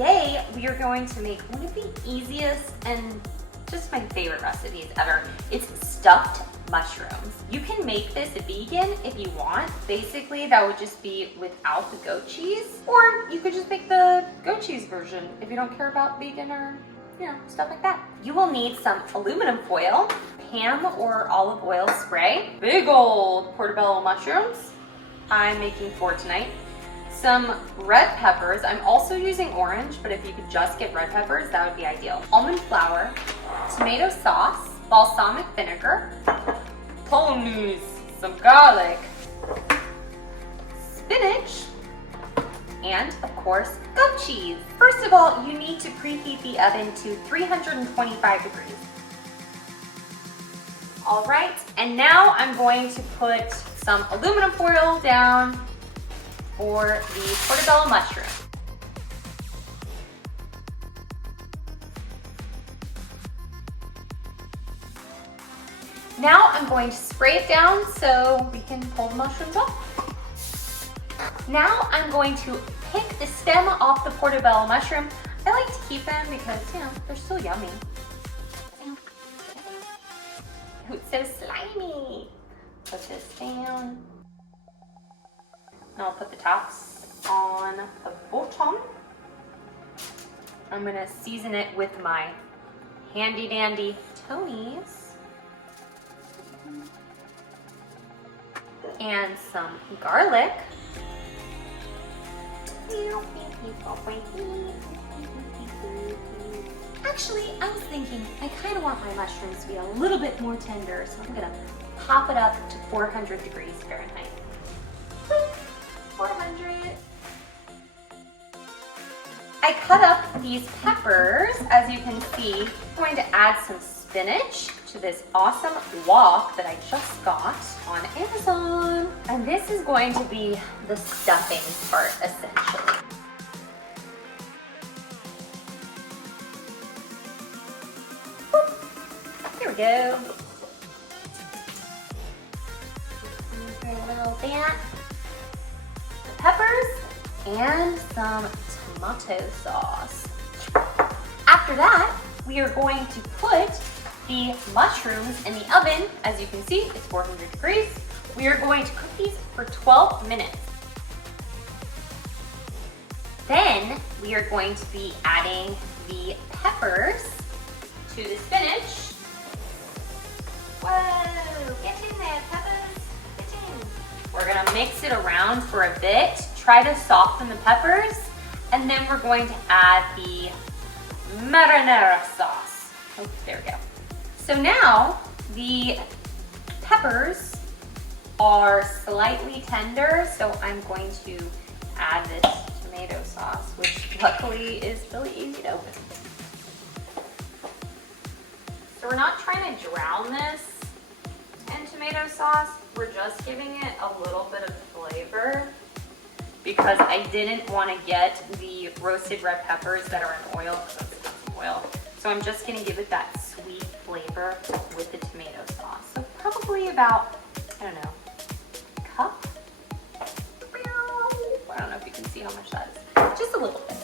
today we are going to make one of the easiest and just my favorite recipes ever. It's stuffed mushrooms. You can make this vegan if you want. Basically, that would just be without the goat cheese, or you could just make the goat cheese version if you don't care about vegan or stuff like that. You will need some aluminum foil, Pam or olive oil spray, big old portobello mushrooms. I'm making 4 tonight. Some red peppers. I'm also using orange, but if you could just get red peppers, that would be ideal. Almond flour, tomato sauce, balsamic vinegar, ponies, some garlic, spinach, and of course, goat cheese. First of all, you need to preheat the oven to 325 degrees. All right, and now I'm going to put some aluminum foil down for the portobello mushroom. Now I'm going to spray it down so we can pull the mushrooms off. Now I'm going to pick the stem off the portobello mushroom. I like to keep them because, they're still yummy. Ooh, it's so slimy. Put this down. And I'll put the tops on the bottom. I'm gonna season it with my handy dandy Tony's and some garlic. Actually, I was thinking I kind of want my mushrooms to be a little bit more tender, so I'm gonna pop it up to 400 degrees Fahrenheit. 400. I cut up these peppers, as you can see. I'm going to add some spinach to this awesome wok that I just got on Amazon. And this is going to be the stuffing part, essentially. Boop. Here we go. A little bit. Peppers and some tomato sauce. After that, we are going to put the mushrooms in the oven. As you can see, it's 400 degrees. We are going to cook these for 12 minutes. Then we are going to be adding the peppers to the spinach. Whoa, get in there, peppers, get in. We're gonna mix it around for a bit, try to soften the peppers, and then we're going to add the marinara sauce. Oh, there we go. So now the peppers are slightly tender, so I'm going to add this tomato sauce, which luckily is really easy to open. So we're not trying to drown this in tomato sauce. We're just giving it a little bit of flavor because I didn't want to get the roasted red peppers that are in oil, because it's got some oil. So I'm just going to give it that sweet flavor with the tomato sauce. So probably about, I don't know, a cup? I don't know if you can see how much that is. Just a little bit.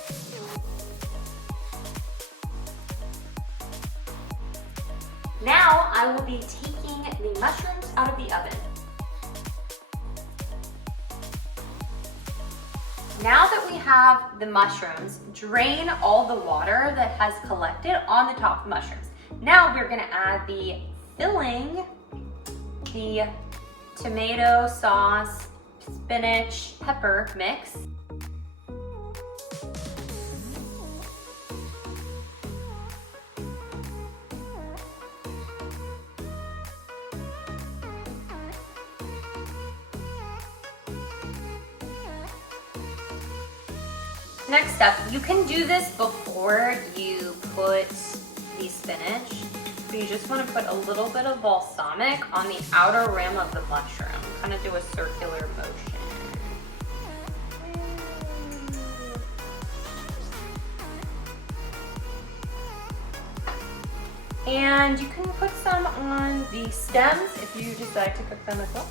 Now I will be taking the mushrooms out of the oven. Now that we have the mushrooms, drain all the water that has collected on the top of the mushrooms. Now we're gonna add the filling, the tomato sauce, spinach, pepper mix. Next up, you can do this before you put the spinach, but you just want to put a little bit of balsamic on the outer rim of the mushroom. Kind of do a circular motion. And you can put some on the stems if you decide to cook them as well.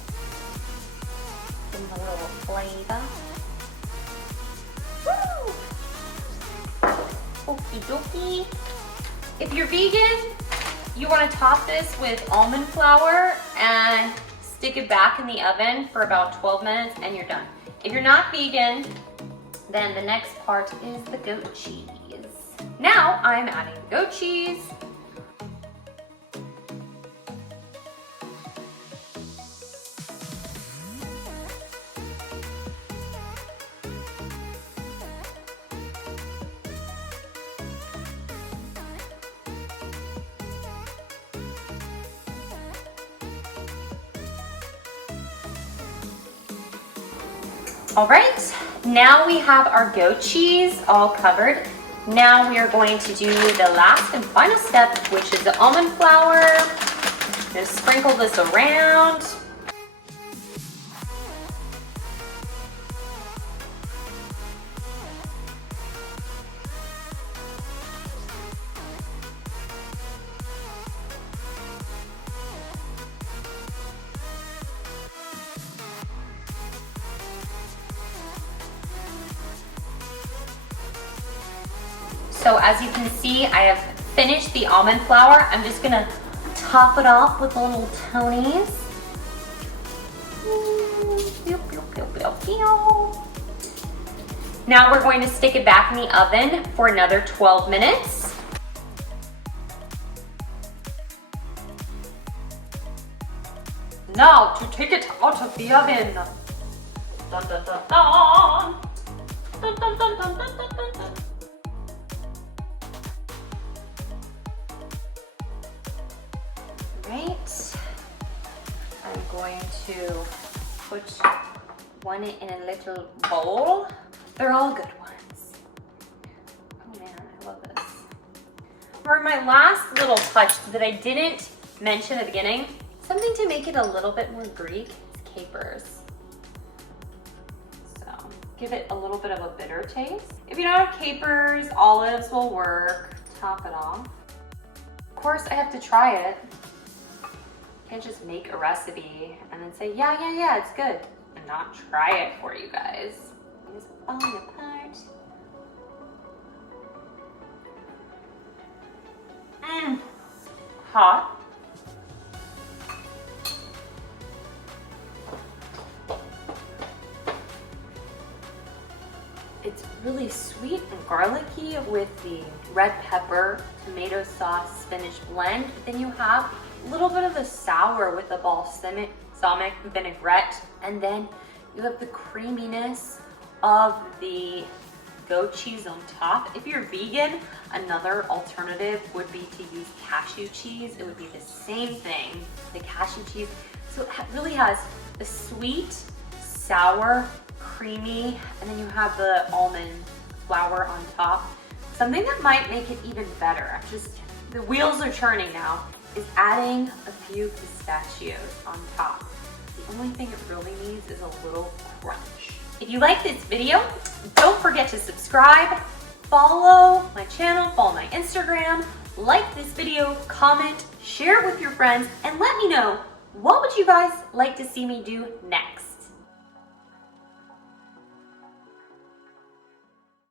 Give them a little flavor. Woo! Okie dokie. If you're vegan, you want to top this with almond flour and stick it back in the oven for about 12 minutes and you're done. If you're not vegan, then the next part is the goat cheese. Now I'm adding goat cheese. All right, now we have our goat cheese all covered. Now we are going to do the last and final step, which is the almond flour. Just sprinkle this around. So as you can see, I have finished the almond flour. I'm just gonna top it off with little Tonys. Now we're going to stick it back in the oven for another 12 minutes. Now to take it out of the oven. Dun, dun, dun, dun. Dun, dun, dun, dun, dun, dun, dun. Right, I'm going to put one in a little bowl. They're all good ones. Oh man, I love this. For my last little touch that I didn't mention at the beginning, something to make it a little bit more Greek is capers. So give it a little bit of a bitter taste. If you don't have capers, olives will work. Top it off. Of course, I have to try it. Can't just make a recipe and then say, yeah, it's good, and not try it for you guys. It's falling apart. Hot. It's really sweet and garlicky with the red pepper, tomato sauce, spinach blend. But then you have a little bit of the sour with the balsamic vinaigrette. And then you have the creaminess of the goat cheese on top. If you're vegan, another alternative would be to use cashew cheese. It would be the same thing, the cashew cheese. So it really has the sweet, sour, creamy, and then you have the almond flour on top. Something that might make it even better, the wheels are turning now, is adding a few pistachios on top. The only thing it really needs is a little crunch. If you like this video, don't forget to subscribe, follow my channel, follow my Instagram, like this video, comment, share it with your friends, and let me know what would you guys like to see me do next.